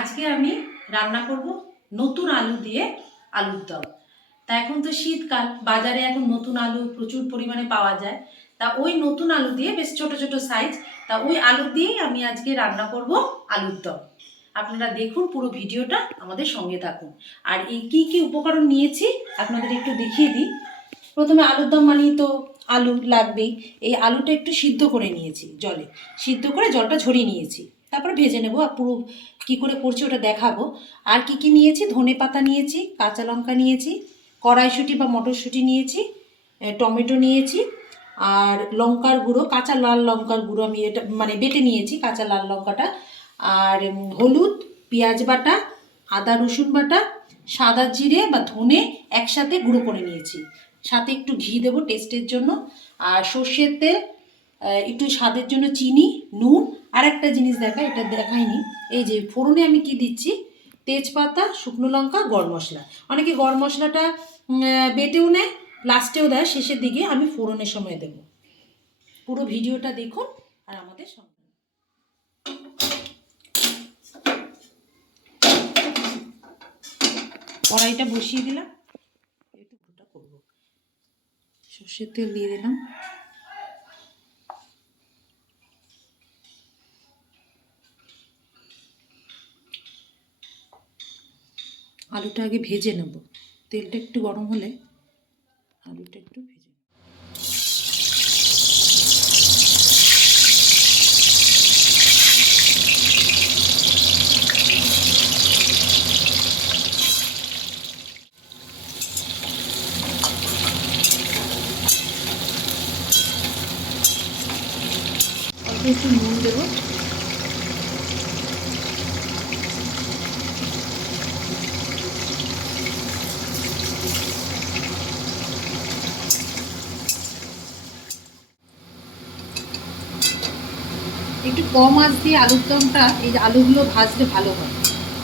আজকে আমি রান্না করব নতুন আলু দিয়ে আলুর দম। তা এখন তো শীতকাল, বাজারে এখন নতুন আলু প্রচুর পরিমাণে পাওয়া যায়। তা ওই নতুন আলু দিয়ে বেশ ছোট ছোট সাইজ তা ওই আলু দিয়েই আমি আজকে রান্না করব আলুর দম। আপনারা দেখুন পুরো ভিডিওটা আমাদের সঙ্গে থাকুন। আর এই কি কি উপকরণ নিয়েছি আপনাদের একটু দেখিয়ে দিই। প্রথমে আলুর দম মানেই তো আলু লাগবেই। এই আলুটা একটু সিদ্ধ করে নিয়েছি জলে। সিদ্ধ করে জলটা ঝরিয়ে নিয়েছি। তারপর ভেজে নেব আর পুরো কী করে করছি ওটা দেখাবো। আর কি কি নিয়েছি? ধনে পাতা নিয়েছি, কাঁচা লঙ্কা নিয়েছি, কড়াইশুঁটি বা মটরশুঁটি নিয়েছি টমেটো নিয়েছি, আর লঙ্কার গুঁড়ো, কাঁচা লাল লঙ্কার গুঁড়ো আমি এটা মানে বেটে নিয়েছি কাঁচা লাল লঙ্কাটা। আর হলুদ, পেঁয়াজ বাটা, আদা রসুন বাটা, সাদা জিরে বা ধনে একসাথে গুঁড়ো করে নিয়েছি। সাথে একটু ঘি দেবো টেস্টের জন্য। আর সর্ষের তেল একটু স্বাদের জন্য চিনি, নুন আর একটা জিনিস দেখা, এটা দেখাইনি। এই যে ফোড়নে আমি কি দিচ্ছি? তেজপাতা, শুকনো লঙ্কা, গরম মশলা। অনেকে গরম মশলাটা বেটেও নেয়, লাস্টেও দেয়, শেষের দিকে আমি ফোড়নের সময় দেব। পুরো ভিডিওটা দেখুন আর আমাদের সঙ্গে। কড়াইটা বসিয়ে দিলাম। একটু করব। সর্ষের তেল দিয়ে দিলাম। আলুটা আগে ভেজে নেব। তেলটা একটু গরম হলে আলুটা একটু ভেজে একটু নুন দেবো। একটু কম আঁচ দিয়ে আলুর দমটা, এই আলুগুলো ভাজলে ভালো হয়।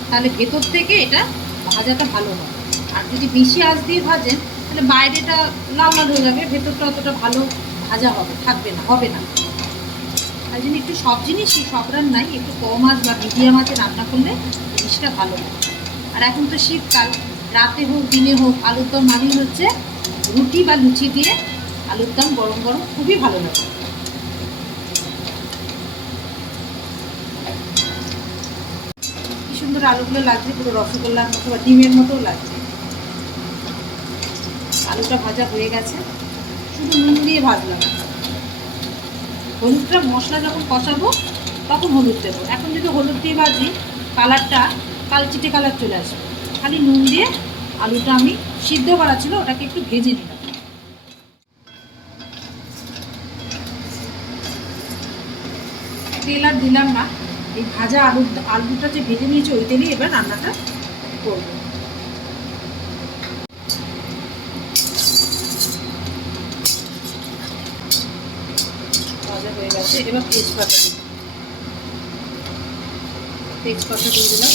তাহলে ভেতর থেকে এটা ভাজাটা ভালো হয়। আর যদি বেশি আঁচ দিয়ে ভাজেন, তাহলে বাইরেটা লাল লাল হয়ে যাবে, ভেতরটা অতটা ভালো ভাজা হবে, থাকবে না, হবে না। তাই জন্য একটু সব জিনিসই, সব রান্নাই একটু কম আঁচ বা মিডিয়াম আঁচে রান্না করলে জিনিসটা ভালো হয়। আর এখন তো শীতকাল, রাতে হোক, দিনে হোক, আলুর দম মানেই হচ্ছে রুটি বা লুচি দিয়ে আলুর দম গরম গরম খুবই ভালো লাগে। সুন্দর আলুগুলো লাগছে, পুরো রসগোল্লার মতো বা ডিমের মতোও লাগছে। আলুটা ভাজা হয়ে গেছে। শুধু নুন দিয়ে ভাজলাম। হলুদটা মশলা যখন কষাবো, তখন হলুদ দেবো। এখন যদি হলুদ দিয়ে ভাজি, কালারটা কালচিটে কালার চলে আসবে। খালি নুন দিয়ে আলুটা আমি সিদ্ধ করা ছিল, ওটাকে একটু ভেজে নিলাম। তেল আর দিলাম না। এই ভাজা আলু, আলুটা যে ভেজে নিয়েছে ওই তেলেই এবার রান্নাটা করব। ভাজা হয়ে গেছে, এবার তেজপাতা দিই তেজপাতা দিয়ে দিলাম।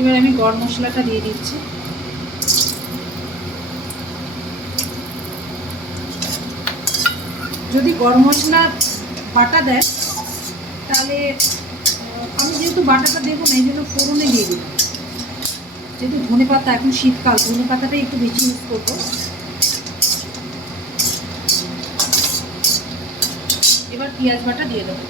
এবার আমি গরম মশলাটা দিয়ে দিচ্ছি। যদি গরম মশলা বাটা দেয়, তাহলে আমি যেহেতু বাটাটা দেবো না, এই জন্য ফোড়নে দিয়ে দিই যেহেতু ধনে পাতা এখন শীতকাল, ধনে পাতাটাই একটু বেশি ইউজ করব। এবার পেঁয়াজ বাটা দিয়ে দেবো।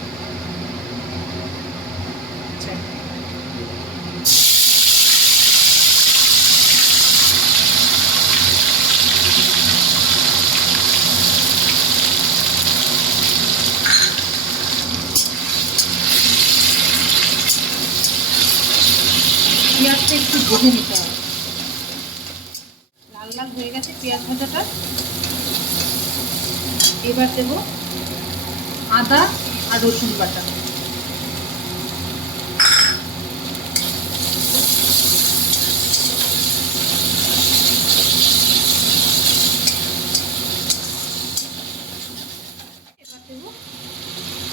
পেঁয়াজটা একটু ভেজে নিতে হবে। লাল লাল হয়ে গেছে পেঁয়াজ ভাজাটা। এবার দেব আদা আর রসুন বাটা।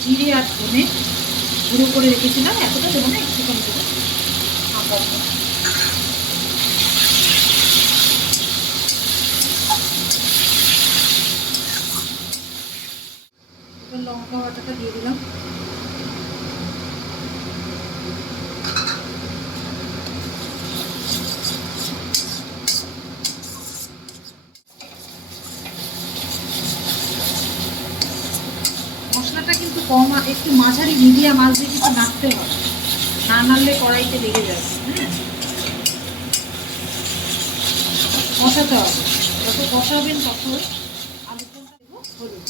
জিরে আর ধনে গুঁড়ো করে রেখেছিলাম, এতটা দেবো না, একটুখানি দেবো। মশলাটা কিন্তু কম একটু মাঝারি মিডিয়াম আঁচ কিন্তু নাড়তে হবে। না নাড়লে কড়াইতে লেগে যাবে হ্যাঁ? কষাতে হবে। যত কষাবেন আলুটা হলুদ।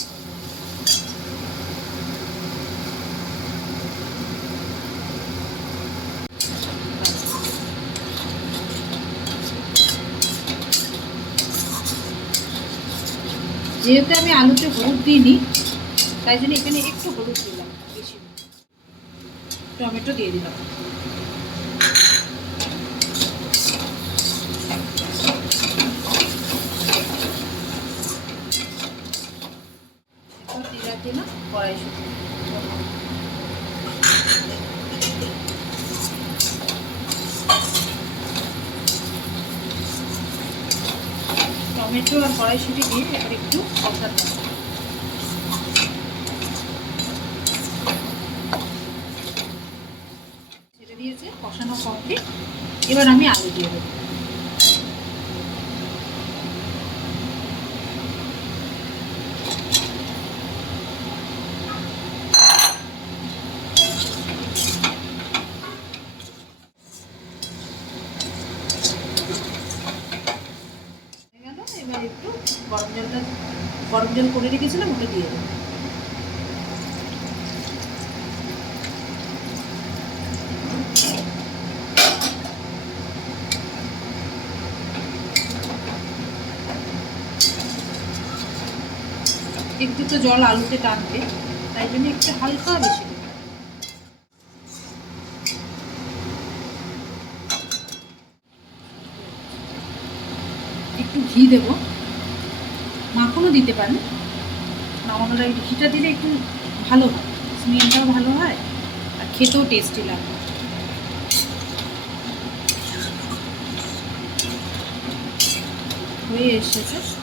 যেহেতু আমি আলুতে হলুদ দিইনি, তাই জন্য এখানে একটু হলুদ দিলাম। টমেটো দিয়ে দিলাম। টমেটো আর কড়াইশুঁটি দিয়ে এবার একটু কষাতে দিয়েছে কষানো এবার আমি আলু দিয়ে দেবো। গরম জলটা গরম জল করে রেখেছিলাম, ওটা দিয়ে দেবো। একটু তো জল আলুতে টানবে, তাই জন্য একটু হালকা বেশি একটু ঘি দেবো। মাখনও দিতে পারেন। নামানোর আগে ঘিটা দিলে একটু ভালো হয়, স্মেলটাও ভালো হয়, আর খেতেও টেস্টি লাগে। হয়ে এসেছে।